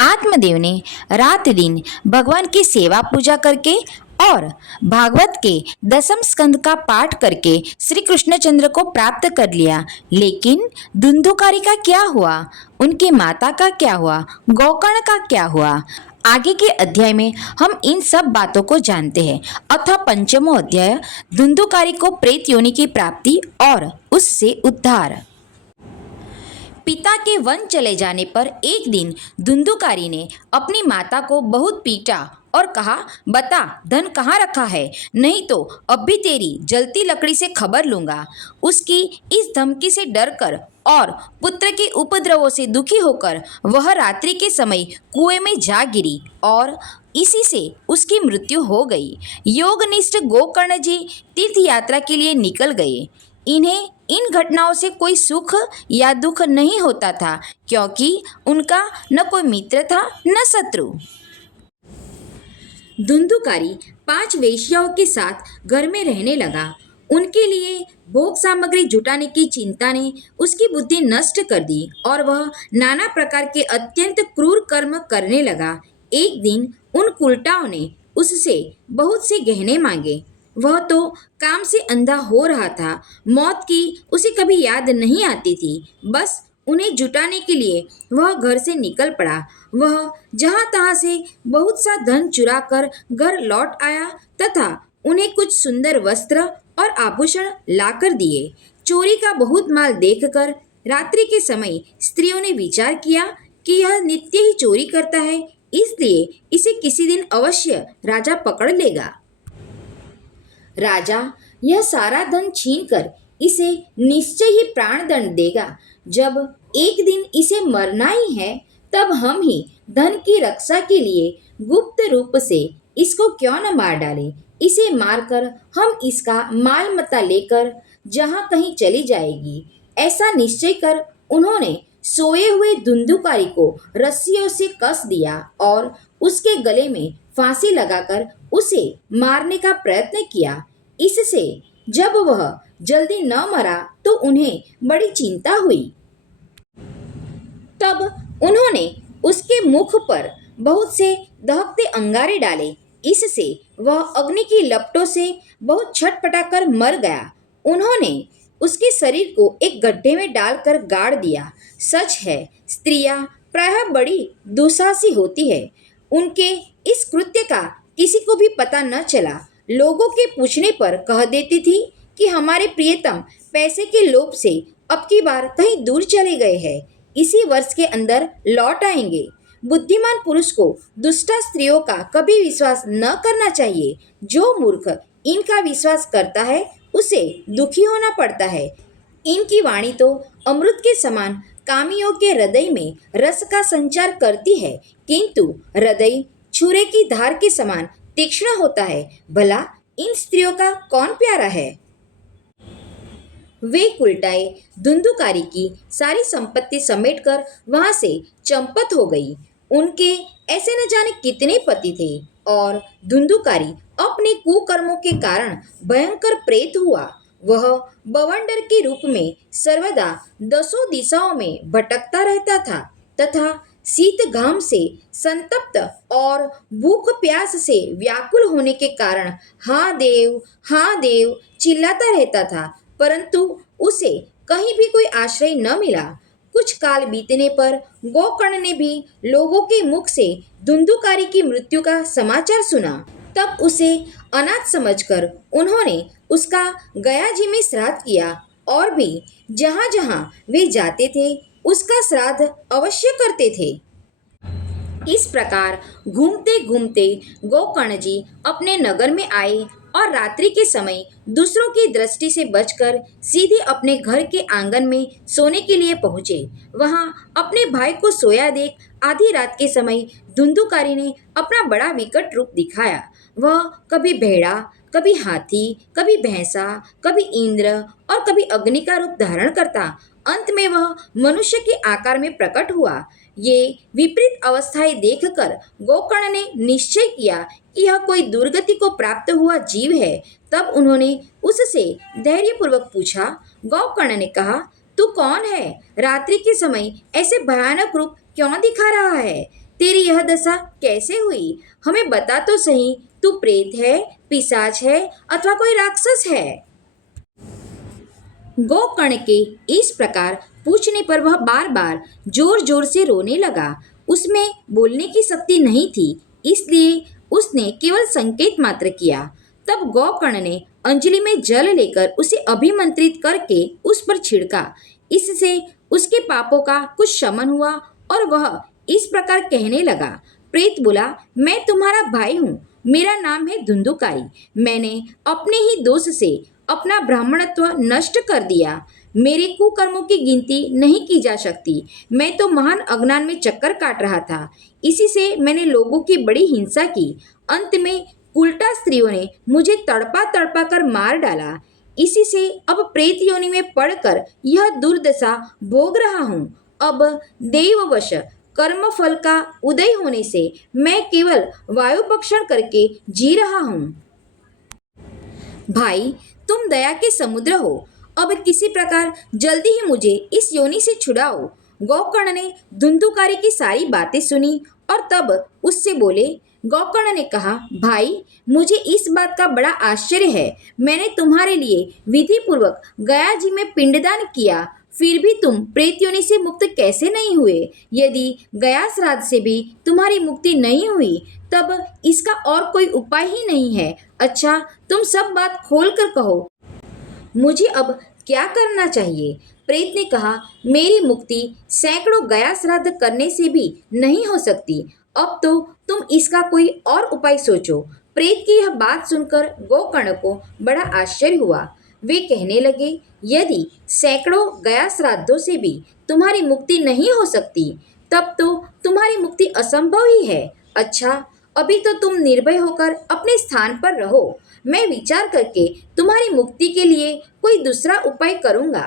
आत्मदेव ने रात दिन भगवान की सेवा पूजा करके और भागवत के दसम स्कंद का पाठ करके श्री कृष्णचंद्र को प्राप्त कर लिया। लेकिन धुंधुकारी का क्या हुआ, उनकी माता का क्या हुआ, गोकर्ण का क्या हुआ? आगे के अध्याय में हम इन सब बातों को जानते हैं। अतः पंचमो अध्याय, धुंधुकारी को प्रेत योनि की प्राप्ति और उससे उद्धार। पिता के वन चले जाने पर एक दिन धुंधुकारी ने अपनी माता को बहुत पीटा और कहा, बता धन कहाँ रखा है, नहीं तो अब भी तेरी जलती लकड़ी से खबर लूंगा। उसकी इस धमकी से डरकर और पुत्र के उपद्रवों से दुखी होकर वह रात्रि के समय कुएं में जा गिरी और इसी से उसकी मृत्यु हो गई। योगनिष्ठ गोकर्ण जी तीर्थ यात्रा के लिए निकल गए। इन्हें इन घटनाओं से कोई सुख या दुख नहीं होता था, क्योंकि उनका न कोई मित्र था न शत्रु। धुंधुकारी 5 वेश्याओं के साथ घर में रहने लगा। उनके लिए भोग सामग्री जुटाने की चिंता ने उसकी बुद्धि नष्ट कर दी और वह नाना प्रकार के अत्यंत क्रूर कर्म करने लगा। एक दिन उन कुलटाओं ने उससे बहुत से गहने मांगे। वह तो काम से अंधा हो रहा था। मौत की उसे कभी याद नहीं आती थी। बस उन्हें जुटाने के लिए वह घर से निकल पड़ा। वह जहाँ तहाँ से बहुत सा धन चुरा कर घर लौट आया तथा उन्हें कुछ सुंदर वस्त्र और आभूषण लाकर दिए। चोरी का बहुत माल देखकर रात्रि के समय स्त्रियों ने विचार किया कि यह नित्य ही चोरी करता है, इसलिए इसे किसी दिन अवश्य राजा पकड़ लेगा। राजा यह सारा धन छीनकर इसे निश्चय ही प्राण दंड देगा। जब एक दिन इसे मरना ही है, तब हम ही धन की रक्षा के लिए गुप्त रूप से इसको क्यों न मार डालें। इसे मारकर हम इसका माल मत्ता लेकर जहाँ कहीं चली जाएगी। ऐसा निश्चय कर उन्होंने सोए हुए धुंधुकारी को रस्सियों से कस दिया और उसके गले में फांसी लगाकर उसे मारने का प्रयत्न किया। इससे जब वह जल्दी न मरा तो उन्हें बड़ी चिंता हुई। तब उन्होंने उसके मुख पर बहुत से दहकते अंगारे डाले। इससे वह अग्नि की लपटों से बहुत छटपटाकर मर गया। उन्होंने उसके शरीर को एक गड्ढे में डालकर गाड़ दिया। सच है, स्त्रियां प्रायः बड़ी दुस्साहसी होती है। उनके इस कृत्य का किसी को भी पता न चला। लोगों के पूछने पर कह देती थी कि हमारे प्रियतम पैसे के लोभ से अब की बार कहीं दूर चले गए हैं, इसी वर्ष के अंदर लौट आएंगे। बुद्धिमान पुरुष को दुष्टा स्त्रियों का कभी विश्वास न करना चाहिए। जो मूर्ख इनका विश्वास करता है उसे दुखी होना पड़ता है। इनकी वाणी तो अमृत के समान कामियों के हृदय में रस का संचार करती है, किंतु हृदय छुरे की धार के समान तीक्ष्ण होता है। भला इन स्त्रियों का कौन प्यारा है? वे कुलटाए धुंधुकारी की सारी संपत्ति समेटकर वहां से चंपत हो गई। उनके ऐसे न जाने कितने पति थे और धुंधुकारी अपने कुकर्मों के कारण भयंकर प्रेत हुआ। वह बवंडर के रूप में सर्वदा 10 दिशाओं में भटकता रहता था तथा शीत घाम से संतप्त और भूख प्यास से व्याकुल होने के कारण हाँ देव चिल्लाता रहता था, परंतु उसे कहीं भी कोई आश्रय न मिला। कुछ काल बीतने पर गोकर्ण ने भी लोगों के मुख से धुंधुकारी की मृत्यु का समाचार सुना। तब उसे अनाथ समझकर उन्होंने उसका गया जी में श्राद्ध किया और भी जहाँ जहाँ वे जाते थे उसका श्राद्ध अवश्य करते थे। इस प्रकार घूमते घूमते गोकर्ण जी अपने नगर में आए और रात्रि के समय दूसरों की दृष्टि से बचकर सीधे अपने घर के आंगन में सोने के लिए पहुंचे। वहां अपने भाई को सोया देख आधी रात के समय धुंधुकारी ने अपना बड़ा विकट रूप दिखाया। वह कभी भेड़ा, कभी हाथी, कभी भैंसा, कभी इंद्र और कभी अग्नि का रूप धारण करता। अंत में वह मनुष्य के आकार में प्रकट हुआ। ये विपरीत अवस्थाएं देखकर गोकर्ण ने निश्चय किया कि यह कोई दुर्गति को प्राप्त हुआ जीव है। तब उन्होंने उससे धैर्यपूर्वक पूछा। गोकर्ण ने कहा, तू कौन है? रात्रि के समय ऐसे भयानक रूप क्यों दिखा रहा है? तेरी यह दशा कैसे हुई? हमें बता तो सही, तू प्रेत है, पिशाच है अथवा कोई राक्षस है? गोकर्ण के इस प्रकार पूछने पर वह बार बार जोर जोर से रोने लगा। उसमें बोलने की शक्ति नहीं थी, इसलिए उसने केवल संकेत मात्र किया। तब गोकर्ण ने अंजलि में जल लेकर उसे अभिमंत्रित करके उस पर छिड़का। इससे उसके पापों का कुछ शमन हुआ और वह इस प्रकार कहने लगा। प्रेत बोला, मैं तुम्हारा भाई हूँ, मेरा नाम है धुंधुकारी। मैंने अपने ही दोष से अपना ब्राह्मणत्व नष्ट कर दिया। मेरे कुकर्मों की गिनती नहीं की जा सकती। मैं तो महान अज्ञान में चक्कर काट रहा था, इसी से मैंने लोगों की बड़ी हिंसा की। अंत में उल्टा स्त्रियों ने मुझे तड़पा तड़पा कर मार डाला। इसी से अब प्रेत योनि में पड़कर यह दुर्दशा भोग रहा हूँ। अब देववश कर्म फल का उदय होने से मैं केवल वायु भक्षण करके जी रहा हूँ। भाई, तुम दया के समुद्र हो, अब किसी प्रकार जल्दी ही मुझे इस योनि से छुड़ाओ। गोकर्ण ने धुंधुकारी की सारी बातें सुनी और तब उससे बोले। गोकर्ण ने कहा, भाई, मुझे इस बात का बड़ा आश्चर्य है। मैंने तुम्हारे लिए विधि पूर्वक गया जी में पिंडदान किया, फिर भी तुम प्रेत योनि से मुक्त कैसे नहीं हुए? यदि गया श्राद्ध से भी तुम्हारी मुक्ति नहीं हुई, तब इसका और कोई उपाय ही नहीं है। अच्छा, तुम सब बात खोल कर कहो, मुझे अब क्या करना चाहिए? प्रेत ने कहा, मेरी मुक्ति सैकड़ों गया श्राद्ध करने से भी नहीं हो सकती। अब तो तुम इसका कोई और उपाय सोचो। प्रेत की यह बात सुनकर गोकर्ण को बड़ा आश्चर्य हुआ। वे कहने लगे, यदि सैकड़ों गया श्राद्धों से भी तुम्हारी मुक्ति नहीं हो सकती, तब तो तुम्हारी मुक्ति असंभव ही है। अच्छा, अभी तो तुम निर्भय होकर अपने स्थान पर रहो। मैं विचार करके तुम्हारी मुक्ति के लिए कोई दूसरा उपाय करूंगा।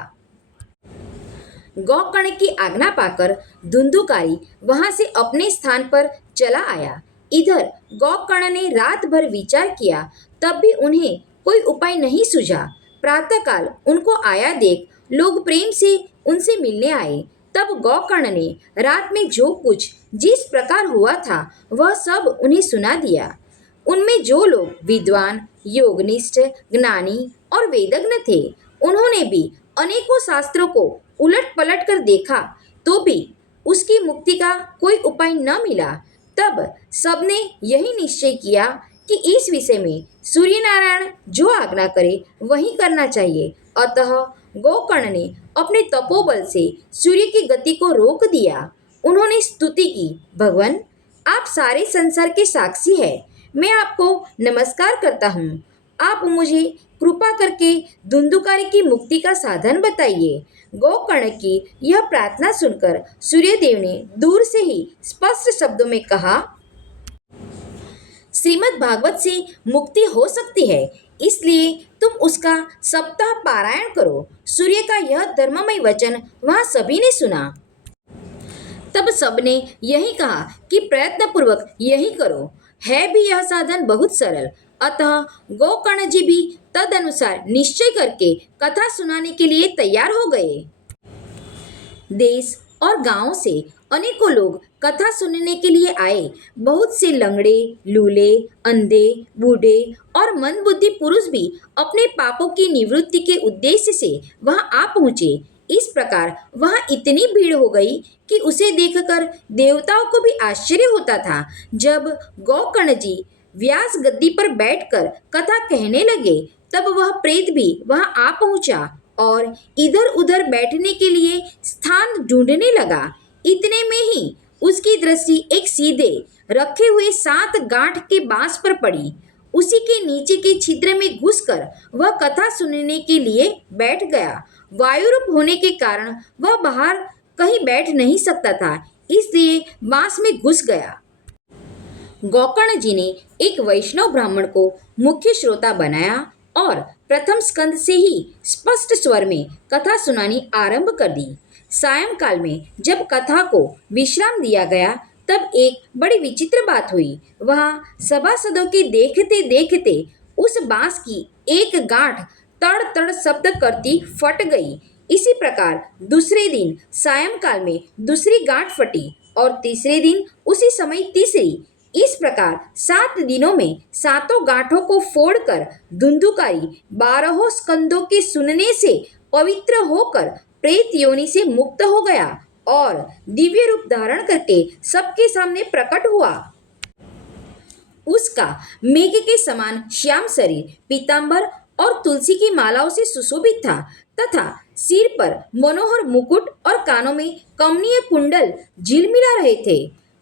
गोकर्ण की आज्ञा पाकर धुंधुकारी वहां से अपने स्थान पर चला आया। इधर गोकर्ण ने रात भर विचार किया, तब भी उन्हें कोई उपाय नहीं सूझा। प्रातःकाल उनको आया देख लोग प्रेम से उनसे मिलने आए। तब गोकर्ण ने रात में जो कुछ जिस प्रकार हुआ था वह सब उन्हें सुना दिया। उनमें जो लोग विद्वान, योगनिष्ठ, ज्ञानी और वेदज्ञ थे, उन्होंने भी अनेकों शास्त्रों को उलट पलट कर देखा, तो भी उसकी मुक्ति का कोई उपाय न मिला। तब सबने यही निश्चय किया कि इस विषय में सूर्य नारायण जो आज्ञा करे वही करना चाहिए। अतः गोकर्ण ने अपने तपोबल से सूर्य की गति को रोक दिया। उन्होंने स्तुति की, भगवान, आप सारे संसार के साक्षी हैं। मैं आपको नमस्कार करता हूँ। आप मुझे कृपा करके धुंधुकारी की मुक्ति का साधन बताइए। गोकर्ण की यह प्रार्थना सुनकर सूर्यदेव ने दूर से ही स्पष्ट शब्दों में कहा, श्रीमद् भागवत से मुक्ति हो सकती है, इसलिए तुम उसका सप्ताह पारायण करो। सूर्य का यह धर्ममय वचन वहां सभी ने सुना। तब सबने यही कहा कि प्रयत्न पूर्वक यही करो। है भी यह साधन बहुत सरल। अतः गोकर्ण जी भी तदनुसार निश्चय करके कथा सुनाने के लिए तैयार हो गए। देश और गांवों से अनेकों लोग कथा सुनने के लिए आए। बहुत से लंगड़े, लूले, अंधे, बूढ़े और मंदबुद्धि पुरुष भी अपने पापों की निवृत्ति के उद्देश्य से वहां आ पहुंचे। इस प्रकार वहां इतनी भीड़ हो गई कि उसे देखकर देवताओं को भी आश्चर्य होता था। जब गोकर्ण जी व्यास गद्दी पर बैठकर कथा कहने लगे, तब वह प्रेत भी वहां आ पहुंचा और इधर उधर बैठने के लिए स्थान ढूंढने लगा। इतने में ही उसकी दृष्टि एक सीधे रखे हुए 7 गांठ के बांस पर पड़ी। उसी के नीचे के छिद्र में घुसकर वह कथा सुनने के लिए बैठ गया। वायुरूप होने के कारण वह बाहर कहीं बैठ नहीं सकता था, इसलिए बांस में घुस गया। गोकर्ण जी ने एक वैष्णव ब्राह्मण को मुख्य श्रोता बनाया और प्रथम स्कंद से ही स्पष्ट स्वर में कथा सुनानी आरंभ कर दी। सायंकाल में जब कथा को विश्राम दिया गया, तब एक बड़ी विचित्र बात हुई। वहां सभासदों के देखते देखते उस बांस की एक गांठ तड़ तड़ शब्द करती फट गई। इसी प्रकार दूसरे दिन सायंकाल में दूसरी गांठ फटी और तीसरे दिन उसी समय तीसरी। इस प्रकार 7 दिनों में 7 गांठों को फोड़कर धुंधुकारी 12 स्कंदों के सुनने से पवित्र होकर प्रेत योनि से मुक्त हो गया और दिव्य रूप धारण करके सबके सामने प्रकट हुआ। उसका मेघ के समान श्याम शरीर पीतांबर और तुलसी की मालाओं से सुशोभित था तथा सिर पर मनोहर मुकुट और कानों में कमनीय कुंडल झिलमिला रहे थे।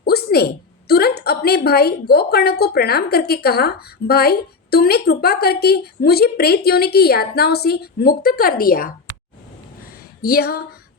उसने तुरंत अपने भाई गोकर्ण को प्रणाम करके कहा, भाई, तुमने कृपा करके मुझे प्रेत योनि की यातनाओं से मुक्त कर दिया। यह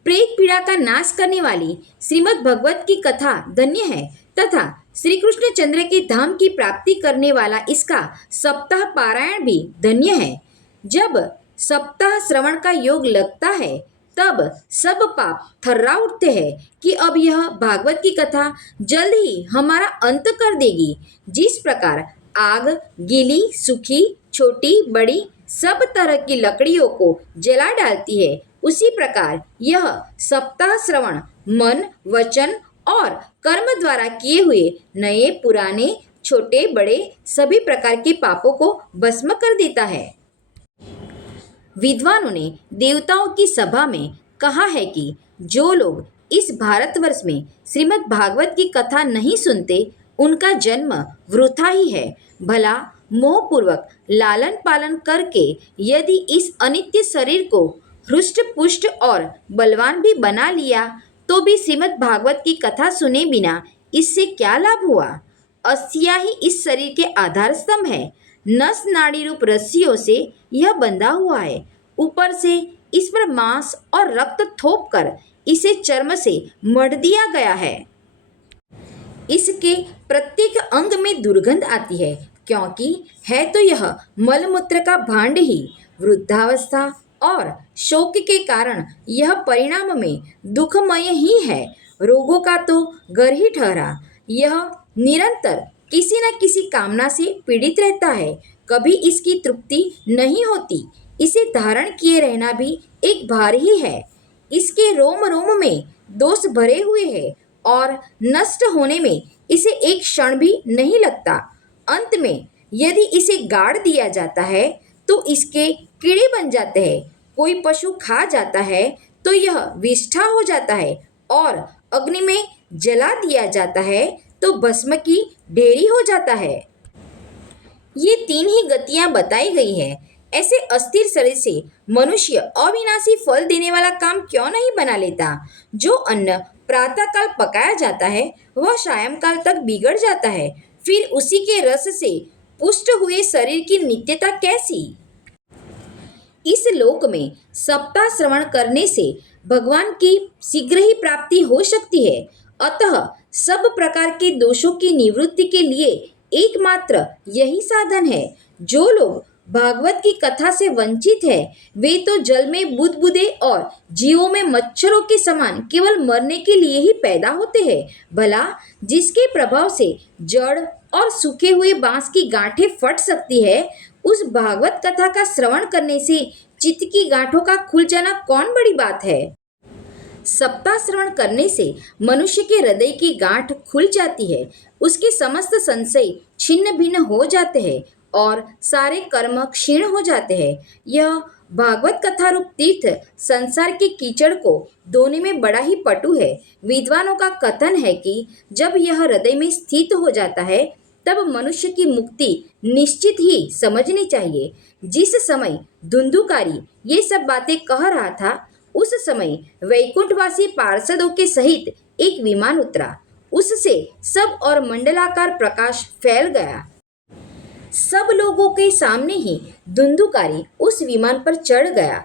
प्रेत पीड़ा का नाश करने वाली श्रीमद् भगवत की कथा धन्य है तथा श्री कृष्ण चंद्र के धाम की प्राप्ति करने वाला इसका सप्ताह पारायण भी धन्य है। जब सप्ताह श्रवण का योग लगता है तब सब पाप थर्रा उठते हैं कि अब यह भागवत की कथा जल्द ही हमारा अंत कर देगी। जिस प्रकार आग गीली सूखी छोटी बड़ी सब तरह की लकड़ियों को जला डालती है, उसी प्रकार यह सप्ताह श्रवण मन वचन और कर्म द्वारा किए हुए नए पुराने छोटे बड़े सभी प्रकार के पापों को भस्म कर देता है। विद्वानों ने देवताओं की सभा में कहा है कि जो लोग इस भारतवर्ष में श्रीमद् भागवत की कथा नहीं सुनते उनका जन्म वृथा ही है। भला मोहपूर्वक लालन पालन करके यदि इस अनित्य शरीर को हृष्ट पुष्ट और बलवान भी बना लिया तो भी श्रीमद् भागवत की कथा सुने बिना इससे क्या लाभ हुआ। अस्थियां ही इस शरीर के आधार स्तंभ है। नस नाड़ी रूप रस्सियों से यह बंधा हुआ है। ऊपर से इस पर मांस और रक्त थोप कर इसे चर्म से मढ़ दिया गया है। इसके प्रत्येक अंग में दुर्गंध आती है क्योंकि है तो यह मलमूत्र का भांड ही। वृद्धावस्था और शोक के कारण यह परिणाम में दुखमय ही है। रोगों का तो घर ही ठहरा। यह निरंतर किसी न किसी कामना से पीड़ित रहता है, कभी इसकी तृप्ति नहीं होती। इसे धारण किए रहना भी एक भार ही है। इसके रोम रोम में दोष भरे हुए हैं और नष्ट होने में इसे एक क्षण भी नहीं लगता। अंत में यदि इसे गाड़ दिया जाता है तो इसके कीड़े बन जाते हैं। कोई पशु खा जाता है तो यह विष्ठा हो जाता है और अग्नि में जला दिया जाता है तो भस्म की ढेरी हो जाता है। ये 3 ही गतियां बताई गई हैं। ऐसे अस्थिर शरीर से मनुष्य अविनाशी फल देने वाला काम क्यों नहीं बना लेता। जो अन्न प्रातःकाल पकाया जाता है वह सायंकाल तक बिगड़ जाता है, फिर उसी के रस से पुष्ट हुए शरीर की नित्यता कैसी। इस लोक में सप्ताह श्रवण करने से भगवान की शीघ्र ही प्राप्ति हो सकती है। अतः सब प्रकार के दोषों की निवृत्ति के लिए एकमात्र यही साधन है। जो लोग भागवत की कथा से वंचित है वे तो जल में बुदबुदे और जीवों में मच्छरों के समान केवल मरने के लिए ही पैदा होते हैं। भला जिसके प्रभाव से जड़ और सूखे हुए बांस की गांठें फट सकती है, उस भागवत कथा का श्रवण करने से चित्त की गांठों का खुल जाना कौन बड़ी बात है। सप्ताह श्रवण करने से मनुष्य के हृदय की गांठ खुल जाती है, उसके समस्त संशय छिन्न भिन्न हो जाते हैं और सारे कर्म क्षीण हो जाते हैं। यह भागवत कथा रूप तीर्थ संसार के कीचड़ को धोने में बड़ा ही पटु है। विद्वानों का कथन है कि जब यह हृदय में स्थित हो जाता है तब मनुष्य की मुक्ति निश्चित ही समझनी चाहिए। जिस समय धुंधुकारी ये सब बातें कह रहा था उस समय वैकुंठवासी पार्षदों के सहित एक विमान उतरा। उससे सब और मंडलाकार प्रकाश फैल गया। सब लोगों के सामने ही धुंधुकारी उस विमान पर चढ़ गया।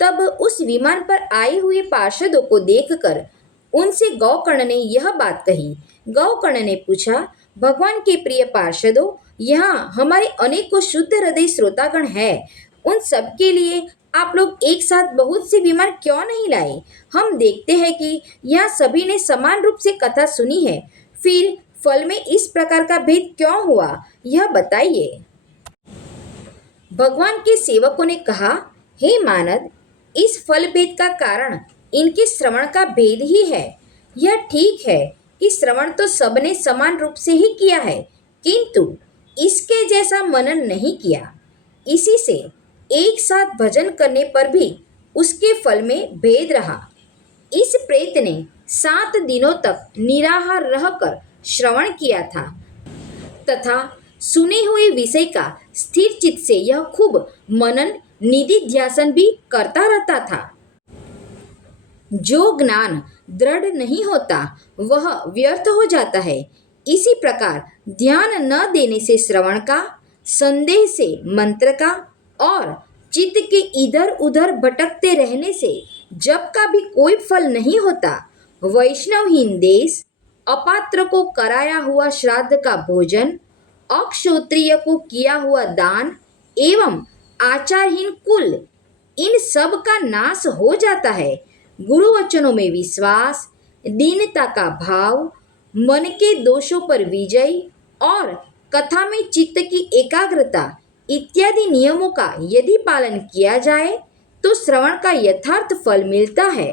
तब उस विमान पर आए हुए पार्षदों को देखकर उनसे गौकर्ण ने यह बात कही। गौकर्ण ने पूछा, भगवान के प्रिय पार्षदों, यहाँ हमारे अनेकों शुद्ध हृदय श्रोतागण है, उन सब के लिए आप लोग एक साथ बहुत से विमान क्यों नहीं लाए। हम देखते हैं कि यहाँ सभी ने समान रूप से कथा सुनी है, फिर फल में इस प्रकार का भेद क्यों हुआ, यह बताइए। भगवान के सेवकों ने कहा, हे मानद, इस फल भेद का कारण इनके श्रवण का भेद ही है। यह ठीक है कि श्रवण तो सबने समान रूप से ही किया है, किंतु इसके जैसा मनन नहीं किया। इसी से एक साथ भजन करने पर भी उसके फल में भेद रहा। इस प्रेत ने 7 दिनों तक निराहार रहकर श्रवण किया था तथा सुने हुए विषय का स्थिर चित्त से यह खूब मनन निधिध्यासन भी करता रहता था। जो ज्ञान दृढ़ नहीं होता वह व्यर्थ हो जाता है। इसी प्रकार ध्यान न देने से श्रवण का, संदेह से मंत्र का और चित्त के इधर उधर भटकते रहने से जप का भी कोई फल नहीं होता। वैष्णवहीन देश, अपात्र को कराया हुआ श्राद्ध का भोजन, अक्षोत्रिय को किया हुआ दान एवं आचारहीन कुल, इन सब का नाश हो जाता है। गुरु वचनों में विश्वास, दीनता का भाव, मन के दोषों पर विजय और कथा में चित्त की एकाग्रता इत्यादि नियमों का यदि पालन किया जाए तो श्रवण का यथार्थ फल मिलता है।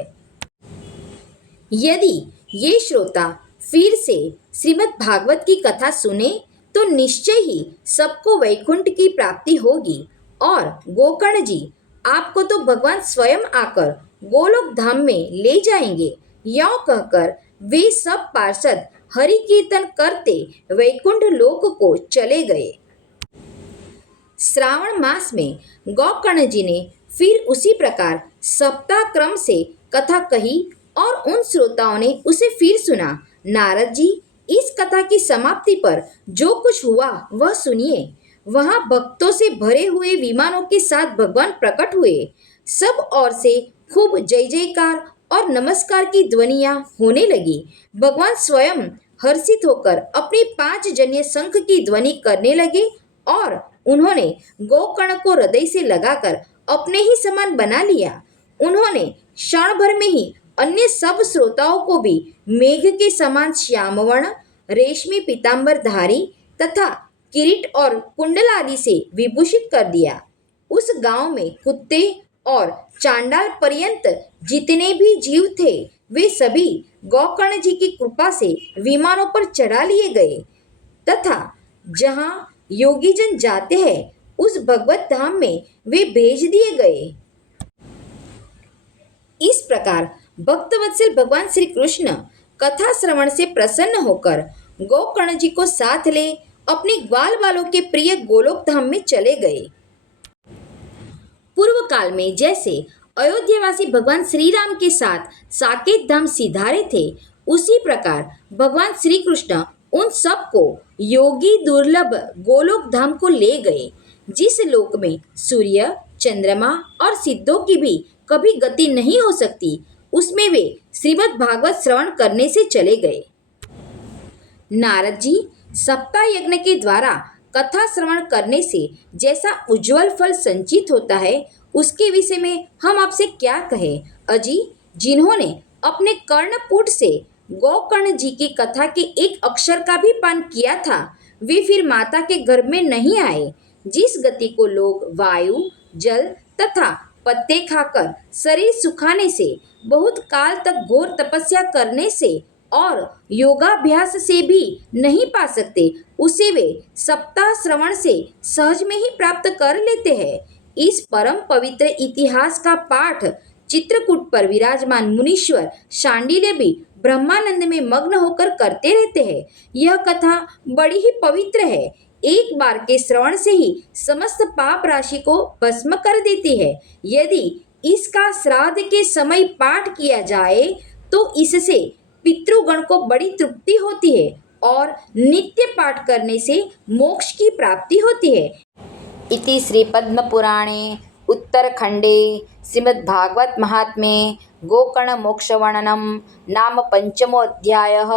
यदि ये श्रोता फिर से श्रीमद् भागवत की कथा सुने तो निश्चय ही सबको वैकुंठ की प्राप्ति होगी और गोकर्ण जी आपको तो भगवान स्वयं आकर गोलोक धाम में ले जाएंगे। यों कहकर वे सब पार्षद हरि कीर्तन करते वैकुंठ लोक को चले गए। श्रावण मास में गोकर्ण जी ने फिर उसी प्रकार सप्ताह क्रम से कथा कही और उन श्रोताओं ने उसे फिर सुना। नारद जी, इस कथा की समाप्ति पर जो कुछ हुआ वह सुनिए। वहां भक्तों से भरे हुए विमानों के साथ भगवान प्रकट हुए। सब ओर से खूब जय जयकार और नमस्कार की ध्वनियां होने लगी। भगवान स्वयं हर्षित होकर अपनी 5 जन्य शंख की ध्वनि करने लगे और उन्होंने गोकर्ण को हृदय से लगाकर अपने ही समान बना लिया। उन्होंने क्षण भर में ही अन्य सब श्रोताओं को भी मेघ के समान श्यामवर्ण, रेशमी पीतांबर धारी तथा किरीट और कुंडल आदि से विभूषित कर दिया। उस गांव में कुत्ते और चांडाल पर्यंत जितने भी जीव थे वे सभी गोकर्ण जी की कृपा से विमानों पर चढ़ा लिए गए तथा जहां योगीजन जाते हैं उस भगवत धाम में वे भेज दिए गए। इस प्रकार भक्तवत्सल भगवान श्री कृष्ण कथा श्रवण से प्रसन्न होकर गोकर्ण जी को साथ ले अपने ग्वाल वालों के प्रिय गोलोक धाम में चले गए। पूर्व काल में जैसे अयोध्यावासी भगवान श्री राम के साथ साकेत धाम सिधारे थे, उसी प्रकार भगवान श्री कृष्ण उन सबको योगी दुर्लभ गोलोक धाम को ले गए, जिस लोक में सूर्य, चंद्रमा और सिद्धों की भी कभी गति नहीं हो सकती। उसमें वे श्रीमद् भागवत श्रवण करने से चले गए। नारद जी, सप्ताह यज्ञ के द्वारा कथा श्रवण करने से जैसा उज्जवल फल संचित होता है उसके विषय में हम आपसे क्या कहें। अजी, जिन्होंने अपने कर्णपुट से गोकर्ण जी की कथा के एक अक्षर का भी पान किया था वे फिर माता के गर्भ में नहीं आए। जिस गति को लोग वायु, जल तथा पत्ते खाकर शरीर सुखाने से, बहुत काल तक घोर तपस्या करने से और योगाभ्यास से भी नहीं पा सकते, उसे वे सप्ताह श्रवण से सहज में ही प्राप्त कर लेते हैं। इस परम पवित्र इतिहास का पाठ चित्रकूट पर विराजमान मुनीश्वर शांडिल्य भी ब्रह्मानंद में मग्न होकर करते रहते हैं। यह कथा बड़ी ही पवित्र है, एक बार के श्रवण से ही समस्त पाप राशि को भस्म कर देती है। यदि इसका श्राद्ध के समय पाठ किया जाए तो इससे पितृगण को बड़ी तृप्ति होती है और नित्य पाठ करने से मोक्ष की प्राप्ति होती है। इति श्री पद्म पुराणे उत्तरखंडे श्रीमद्भागवत महात्म्ये गोकर्ण मोक्ष वर्णनम नाम 5मो अध्यायः।